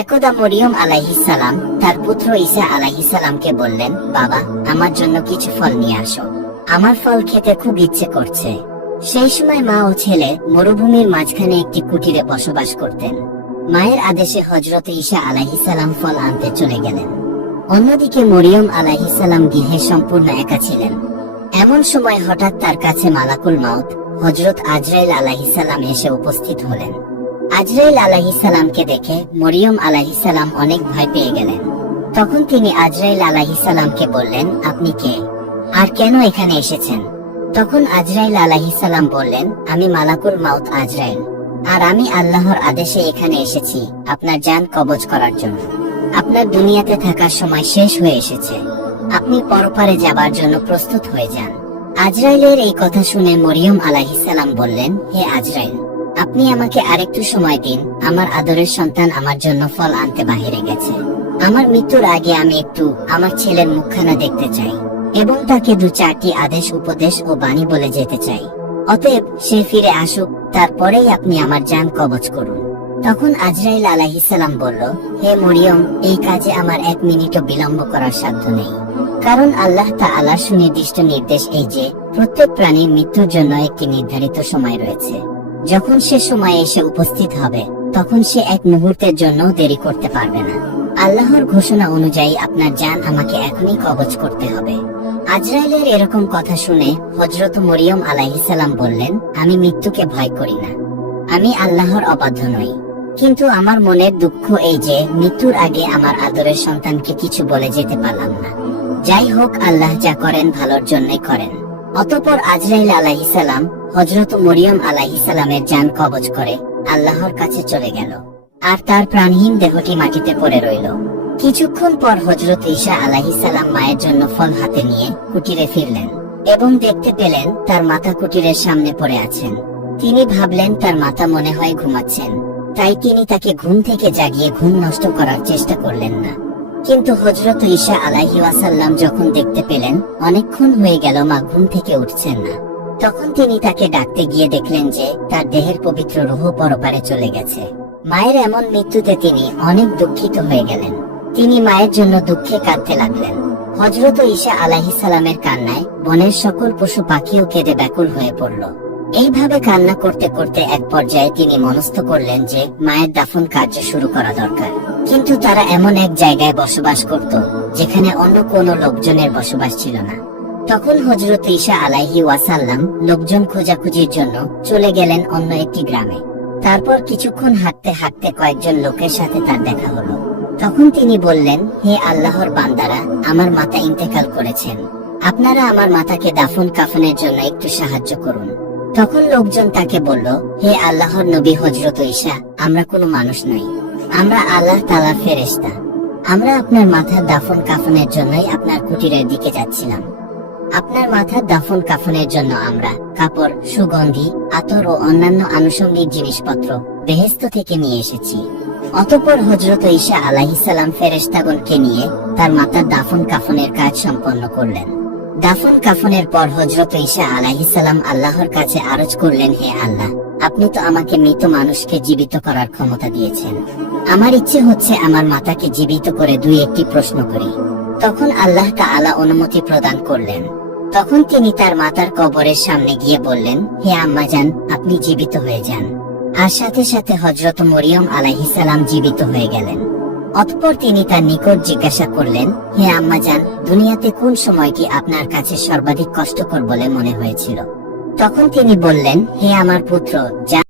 একদা মরিয়ম আলাইহিস সালাম তার পুত্র ঈসা আলাইহিস সালামকে বললেন, বাবা, আমার জন্য কিছু ফল নিয়ে আসো, আমার ফল খেতে খুব ইচ্ছে করছে। সেই সময় মা ও ছেলে মরুভূমির মাঝখানে একটি কুটিরে বসবাস করতেন। মায়ের আদেশে হযরত ঈসা আলাইহিস সালাম ফল আনতে চলে গেলেন। অন্যদিকে মরিয়ম আলাইহিস সালাম গৃহে সম্পূর্ণ একা ছিলেন। এমন সময় হঠাৎ তার কাছে মালাকুল মাউত হযরত আজরাইল আলাইহিস সালাম এসে উপস্থিত হলেন। আজরাইল আলাইহিস সালামকে দেখে মরিয়ম আলাইহিস সালাম অনেক ভয় পেয়ে গেলেন। তখন তিনি আজরাইল আলাইহিস সালামকে বললেন, আপনি কে, আর কেন এখানে এসেছেন? তখন আজরাইল আলাইহিস সালাম বললেন, আমি মালাকুল মাউত আজরাইল, আর আমি আল্লাহর আদেশে এখানে এসেছি আপনার জান কবজ করার জন্য। আপনার দুনিয়াতে থাকার সময় শেষ হয়ে এসেছে, আপনি পরপারে যাবার জন্য প্রস্তুত হয়ে যান। আজরাইলের এই কথা শুনে মরিয়ম আলাইহিস সালাম বললেন, হে আজরাইল, আপনি আমাকে আরেকটু সময় দিন, আমার আদরের সন্তান আমার জন্য ফল আনতে বাহিরে গেছে। আমার মৃত্যুর আগে আমি একটু আমার ছেলের মুখখানা দেখতে চাই এবং তাকে 2-4টি আদেশ উপদেশ ও বাণী বলে যেতে চাই। অতএব সে ফিরে আসুক, তারপরেই আপনি আমার জান কবজ করুন। তখন আজরাইল আলাইহিস সালাম বলল, হে মরিয়ম, এই কাজে আমার 1 মিনিটও বিলম্ব করার সাধ্য নেই, কারণ আল্লাহ তাআলার সুনির্দিষ্ট নির্দেশ এই যে প্রত্যেক প্রাণীর মৃত্যুর জন্য একটি নির্ধারিত সময় রয়েছে। যখন সে সময় এসে উপস্থিত হবে তখন সে 1 মুহূর্তের জন্য দেরি করতে পারবে না। আল্লাহর ঘোষণা অনুযায়ী আপনার জান আমাকে এখনই কবজ করতে হবে। আজরাইলের এরকম কথা শুনে হযরত মরিয়ম আলাইহিস সালাম বললেন, আমি মৃত্যুকে ভয় করি না, আমি আল্লাহর অবাধ্য নই, কিন্তু আমার মনের দুঃখ এই যে মৃত্যুর আগে আমার আদরের সন্তানকে কিছু বলে যেতে পারলাম না। যাই হোক, আল্লাহ যা করেন ভালোর জন্যই করেন। অতঃপর আজরাইল আলাইহিস সালাম হযরত মরিয়ম আলাইহিস সালামের জান কবজ করে আল্লাহর কাছে চলে গেল, আর তার প্রাণহীন দেহটি মাটিতে পড়ে রইল। কিছুক্ষণ পর হযরত ঈসা আলাইহিস সালাম মায়ের জন্য ফল হাতে নিয়ে কুটিরে ফিরলেন এবং দেখতে পেলেন তার মাতা কুটিরের সামনে পড়ে আছেন। তিনি ভাবলেন তার মাতা মনে হয় ঘুমাচ্ছেন, তাই তিনি তাকে ঘুম থেকে জাগিয়ে ঘুম নষ্ট করার চেষ্টা করলেন না। কিন্তু হযরত ঈসা আলাইহি ওয়াসাল্লাম যখন দেখতে পেলেন অনেকক্ষণ হয়ে গেল মা ঘুম থেকে উঠছেন না, তখন তিনি তাকে ডাকতে গিয়ে দেখলেন যে তার দেহের পবিত্র রূহ পরপারে চলে গেছে। মায়ের এমন মৃত্যুতে তিনি অনেক দুঃখিত হয়ে গেলেন। তিনি মায়ের জন্য দুঃখে কাঁদতে লাগলেন। হযরত ঈসা আলাইহিস সালামের কান্নায় বনের সকল পশু পাখিও কেঁদে ব্যাকুল হয়ে পড়ল। এইভাবে কান্না করতে করতে এক পর্যায়ে তিনি মনস্থ করলেন যে মায়ের দাফন কার্য শুরু করা দরকার। কিন্তু তারা এমন এক জায়গায় বসবাস করত যেখানে অন্য কোনো লোকজনের বসবাস ছিল না। তখন হযরত ঈসা আলাইহি ওয়াসাল্লাম লোকজন খোঁজাখুঁজির জন্য চলে গেলেন অন্য একটি গ্রামে। তারপর কিছুক্ষণ হাঁটতে হাঁটতে কয়েকজন লোকের সাথে তার দেখা হলো। তখন তিনি বললেন, হে আল্লাহর বান্দারা, আমার মাতা ইন্তেকাল করেছেন, আপনারা আমার মাতাকে দাফন কাফনের জন্য একটু সাহায্য করুন। তখন লোকজন তাকে বলল, হে আল্লাহর নবী হযরত ঈসা, আমরা কোনো মানুষ নই, আমরা আল্লাহ তাআলার ফেরেশতা। আমরা আপনার মাথার দাফন কাফনের জন্যই আপনার কুটিরের দিকে যাচ্ছিলাম। আপনার মাথার দাফন কাফনের জন্য আমরা কাপড়, সুগন্ধি, আতর ও অন্যান্য আনুষঙ্গিক জিনিসপত্র বেহেশত থেকে নিয়ে এসেছি। অতঃপর হযরত ঈসা আলাইহিস সালাম ফেরেশতাগণকে নিয়ে তার মাতার দাফন কাফনের কাজ সম্পন্ন করলেন। দাফন কাফনের পর হযরত ঈসা আলাইহিস সালাম আল্লাহর কাছে আরজ করলেন, হে আল্লাহ, আপনি তো আমাকে মৃত মানুষকে জীবিত করার ক্ষমতা দিয়েছেন। আমার ইচ্ছে হচ্ছে আমার মাতাকে জীবিত করে 2-1টি প্রশ্ন করি। তখন আল্লাহ তাআলা অনুমতি প্রদান করলেন। তখন তিনি তার মাতার কবরের সামনে গিয়ে বললেন, হে আম্মাজান, আপনি জীবিত হয়ে যান। আর সাথে সাথে হযরত মরিয়ম আলাইহিস সালাম জীবিত হয়ে গেলেন। অতঃপর তিনি তার নিকট জিজ্ঞাসা করলেন, হে আম্মাজান, দুনিয়াতে কোন সময়টি আপনার কাছে সর্বাধিক কষ্টকর বলে মনে হয়েছিল? তখন তিনি বললেন, হে আমার পুত্র, যা